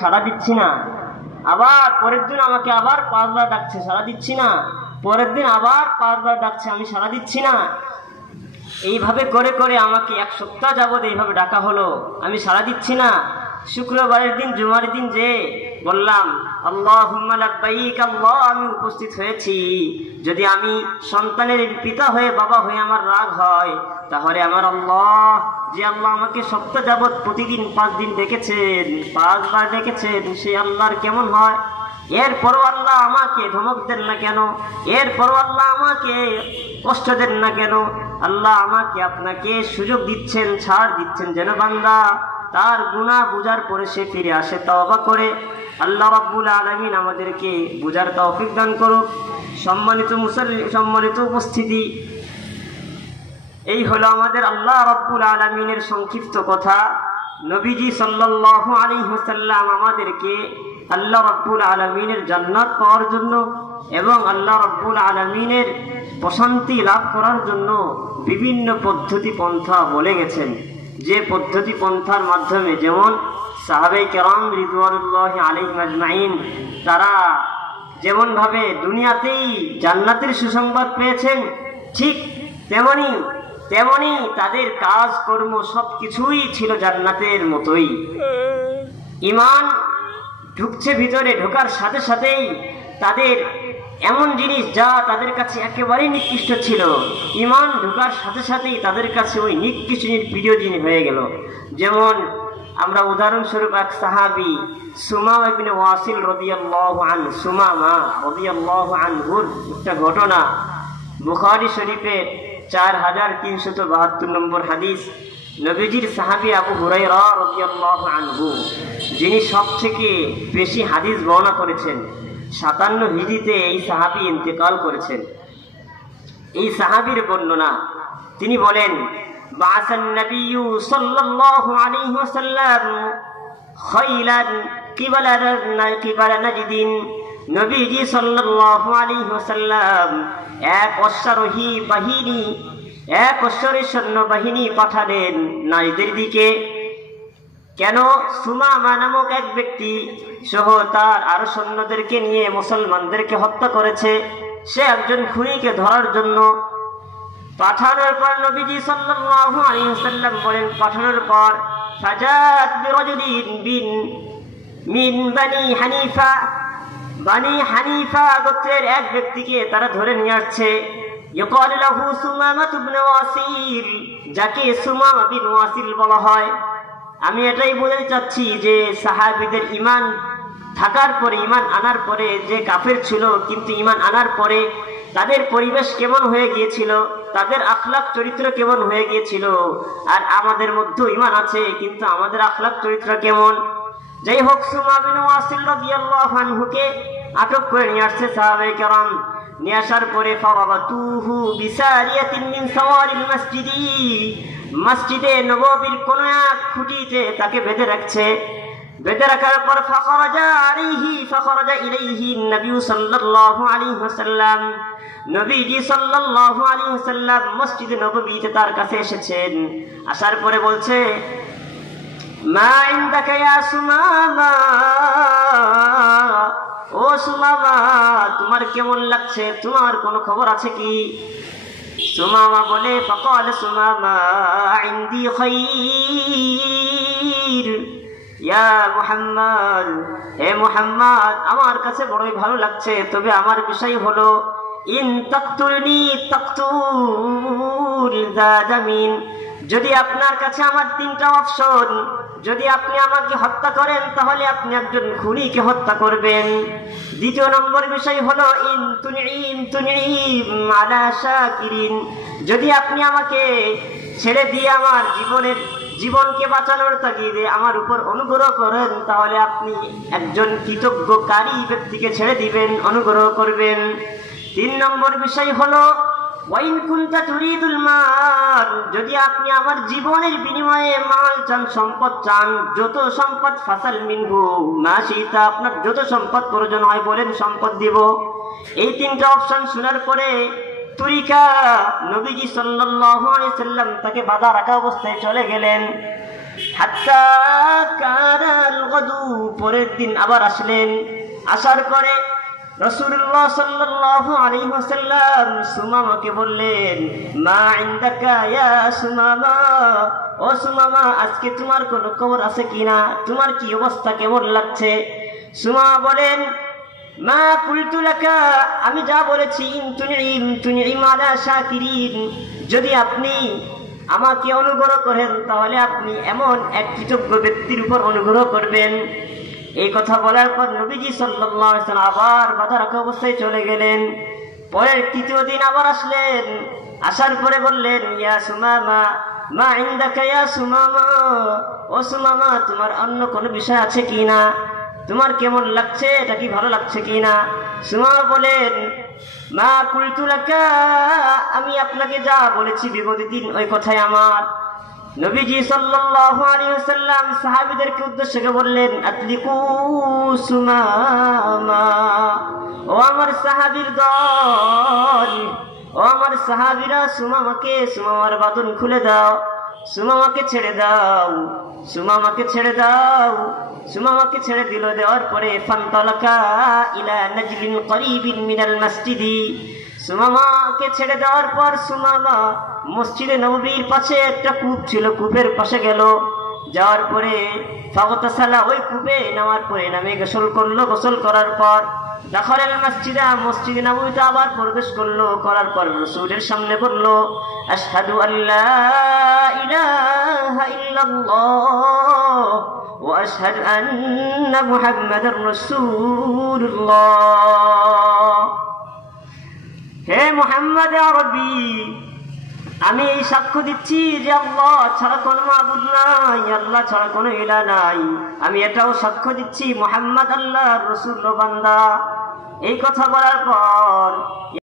সাড়া দিচ্ছি না, আবার পরের দিন আমাকে আবার 5 বার ডাকছে, সাড়া দিচ্ছি না, পরের দিন আবার 5 বার ডাকছে, আমি সাড়া দিচ্ছি না। এইভাবে করে করে আমাকে 1 সপ্তাহ যাবৎ এইভাবে ডাকা হলো, আমি সাড়া দিচ্ছি না। শুক্রবারের দিন, জুমার দিন যে বললাম আল্লাহুম্মা লাব্বাইক, আল্লাহ আমি উপস্থিত হয়েছি। যদি আমি সন্তানের পিতা হয়ে, বাবা হয়ে আমার রাগ হয়, তাহলে আমার আল্লাহ, যে আল্লাহ আমাকে সপ্তাহ যাবৎ প্রতিদিন 5 দিন ডেকেছেন, 5 বার ডেকেছেন, সেই আল্লাহর কেমন হয়? এরপরও আল্লাহ আমাকে ধমক দেন না কেন? এরপরও আল্লাহ আমাকে কষ্ট দেন না কেন? আল্লাহ আমাকে আপনাকে সুযোগ দিচ্ছেন, ছাড় দিচ্ছেন, যেন বান্দা তার গুনাহ বুঝার পরে সে ফিরে আসে, তওবা করে। আল্লাহ রাব্বুল আলামিন আমাদেরকে বুঝার তৌফিক দান করুক। সম্মানিত মুসল্লি, সম্মানিত উপস্থিতি, এই হলো আমাদের আল্লাহ রাব্বুল আলামিনের সংক্ষিপ্ত কথা। নবীজি সাল্লাল্লাহু আলাইহি ওয়াসাল্লাম আমাদেরকে আল্লাহ রাব্বুল আলামিনের জান্নাত পাওয়ার জন্য এবং আল্লাহ রাব্বুল আলামিনের প্রশান্তি লাভ করার জন্য বিভিন্ন পদ্ধতি পন্থা বলে গেছেন। যে পদ্ধতি পন্থার মাধ্যমে, যেমন সাহাবায়ে কেরাম রিদওয়ানুল্লাহি আলাইহিম আজমাইন, তারা যেমনভাবে দুনিয়াতেই জান্নাতের সুসংবাদ পেয়েছেন, ঠিক তেমনি তাদের কাজ কর্ম সবকিছুই ছিল জান্নাতের মতোই। ঈমান ঢুকছে ভিতরে, ঢোকার সাথে সাথেই তাদের এমন জিনিস যা তাদের কাছে একেবারেই নিকৃষ্ট ছিল, ঈমান ঢোকার সাথে সাথেই তাদের কাছে ওই নিকৃষ্ট প্রিয় জিনিস হয়ে গেল। যেমন আমরা উদাহরণস্বরূপ এক সাহাবী সুমামা ইবনে ওয়াসিল রাদিয়াল্লাহু আনহু, সুমামা রাদিয়াল্লাহু আনহুর একটা ঘটনা, বুখারী শরীফের 4372 নম্বর হাদিস। নবীজির সাহাবী আবু হুরায়রা রাদিয়াল্লাহু আনহু, যিনি সবথেকে বেশি হাদিস বর্ণনা করেছেন, 57 হিজরিতে এই সাহাবী ইন্তেকাল করেছেন। এই সাহাবীর বর্ণনা, তিনি বলেন, বাআসান নাবিয়্যু সাল্লাল্লাহু আলাইহি ওয়াসাল্লাম খাইলান কিবালা নাজদিন। নবীজি সাল্লাল্লাহু আলাইহি ওয়াসাল্লাম এক অশ্বারোহী সৈন্যবাহিনী পাঠালেন নাজদের দিকে। কেন? সুমামা নামক এক ব্যক্তি সহ তার আরো সৈন্যদেরকে নিয়ে মুসলমানদেরকে হত্যা করেছে। সে একজন খুনিকে ধরার জন্য পাঠানোর পর নবীজি সাল্লাল্লাহু আলাইহি ওয়াসাল্লাম বলেন, পাঠানোর পর ফাজাত বিরাজুলিন মিন বানি হানিফা গোত্রের এক ব্যক্তিকে তারা ধরে নিয়ে আসছে। ইউকাল লাহু সুমামা ইবনে ওয়াসিল, যাকে সুমামা বিন ওয়াসিল বলা হয়। আমি এটাই বলতে চাচ্ছি যে সাহাবীদের ঈমান থাকার পরে, ঈমান আনার পরে, যে কাফের ছিল কিন্তু ঈমান আনার পরে তাদের পরিবেশ কেমন হয়ে গিয়েছিল, তাদের আখলাক চরিত্র কেমন হয়ে গিয়েছিল। আর আমাদের মধ্যে ঈমান আছে কিন্তু আমাদের আখলাক চরিত্র কেমন? যাই হোক, সুমামা বিন ওয়াসিল রাদিয়াল্লাহু আনহুকে আটক করে নিয়ে আসছে সাহাবায়ে কেরাম। নিয়ে আসার পরে ফারাবাতুহু বিসারিয়াতিন মিন সাওয়ারিল মসজিদে নববীর কোন এক খুঁটিতে তাকে বেঁধে রাখছে। বেঁধে রাখার পর ফাখরাজা ইলাইহি নবী সাল্লাল্লাহু আলাইহি ওয়াসাল্লাম, নবীজি সাল্লাল্লাহু আলাইহি ওয়াসাল্লাম মসজিদে নববীতে তার কাছে এসেছেন। আসার পরে বলছে, মা ইনদাকা ইয়া সুমামা, ও সুমামা, তোমার কেমন লাগছে? তোমার কোনো খবর আছে কি? সুমামা বলে, ফাকাল সুমামা ইনদি খাইর ইয়া মুহাম্মদ, হে মুহাম্মদ, আমার কাছে বড়ই ভালো লাগছে, তবে আমার বিষয় হলো ইন তাকতুলনি তাকতুল যাদামিন, যদি আপনার কাছে আমার 3টা অপশন, যদি আপনি আমাকে হত্যা করেন তাহলে আপনি একজন খুনিকে হত্যা করবেন। দ্বিতীয় নম্বর বিষয় হলো ইন তুনঈম আলা শাকিরিন, যদি আপনি আমাকে ছেড়ে দিয়ে আমার জীবনকে বাঁচানোর তাগিদে আমার উপর অনুগ্রহ করেন, তাহলে আপনি একজন কৃতজ্ঞকারী ব্যক্তিকে ছেড়ে দিবেন, অনুগ্রহ করবেন। 3 নম্বর বিষয় হলো ওয়াইন কুনতা তুরিদুল মাল, যদি আপনি আমার জীবনের বিনিময়ে মাল চান, সম্পদ চান, যত সম্পদ, ফাসাল মিনহু মা শিতা, আপনার যত সম্পদ প্রয়োজন হয় বলেন, সম্পদ দিব। এই 3টা অপশন শোনার পরে তুরিকা, নবীজি সাল্লাল্লাহু আলাইহি সাল্লাম তাকে বাধা রাখা অবস্থায় চলে গেলেন। হাত্তা কানাল গাদু, পরের দিন আবার আসলেন। আসার পরে রাসূলুল্লাহ সাল্লাল্লাহু আলাইহি ওয়াসাল্লাম সুমামাকে বললেন, মা ইনদাকা ইয়া সুমামা, ও সুমামা আজকে তোমার কোনো খবর আছে কিনা, তোমার কি অবস্থা, কেমন লাগছে? সুমামা বলেন, মা কুলতু লাকা, আমি যা বলেছি, তুনঈম আলা শাকিরিন, যদি আপনি আমাকে অনুগ্রহ করেন তাহলে আপনি এমন এক কৃতজ্ঞ ব্যক্তির উপর অনুগ্রহ করবেন। এই কথা বলার পর নবীজি সাল্লাল্লাহু আলাইহি ওয়াসাল্লাম আবার বাধা রাখা অবস্থায় চলে গেলেন। পরের তৃতীয় দিন আবার আসলেন। আসার পরে বললেন, ইয়া সুমামা মা ইনদাকা ইয়া সুমামা, ও সুমামা তোমার অন্য কোনো বিষয় আছে কিনা, তোমার কেমন লাগছে, এটা কি ভালো লাগছে কিনা? সুমামা বলেন, মা কুলতু লাকা, আমি আপনাকে যা বলেছি বিগত দিন ওই কথাই আমার। নবীজি সাল্লাল্লাহু আলাইহি ওয়াসাল্লাম সাহাবীদেরকে উদ্দেশ্য করে বললেন, আতলিকু সুমামা, ও আমার সাহাবীর দল, ও আমার সাহাবীরা, সুমামার বাঁধন খুলে দাও, সুমামাকে ছেড়ে দাও, সুমামাকে ছেড়ে দাও। সুমামাকে ছেড়ে দিল। দেওয়ার পরে ফান্তালাকা ইলা নাজলিন করিবিন মিনাল মসজিদি, সুমামাকে ছেড়ে দেওয়ার পর সুমামা মসজিদে নববীর পাশে একটা কূপ ছিল, কূপের পাশে গেল। যাওয়ার পরে ফাগতাসালা, ওই কূপে নামার পরে নামে গোসল করলো। গোসল করার পর দাখালাল মসজিদে, মসজিদে নববীতে আবার প্রবেশ করলো। করার পর রাসূলের সামনে বলল, আশহাদু আল্লা ইলাহা ইল্লাল্লাহ ওয়া আশহাদু আন্না মুহাম্মাদার রাসূলুল্লাহ। হে মুহাম্মদ আরবি, আমি এই সাক্ষ্য দিচ্ছি যে আল্লাহ ছাড়া কোনো মাবুদ নাই, আল্লাহ ছাড়া কোনো ইলাহ নাই। আমি এটাও সাক্ষ্য দিচ্ছি মুহাম্মদ আল্লাহর রাসূল ও বান্দা। এই কথা বলার পর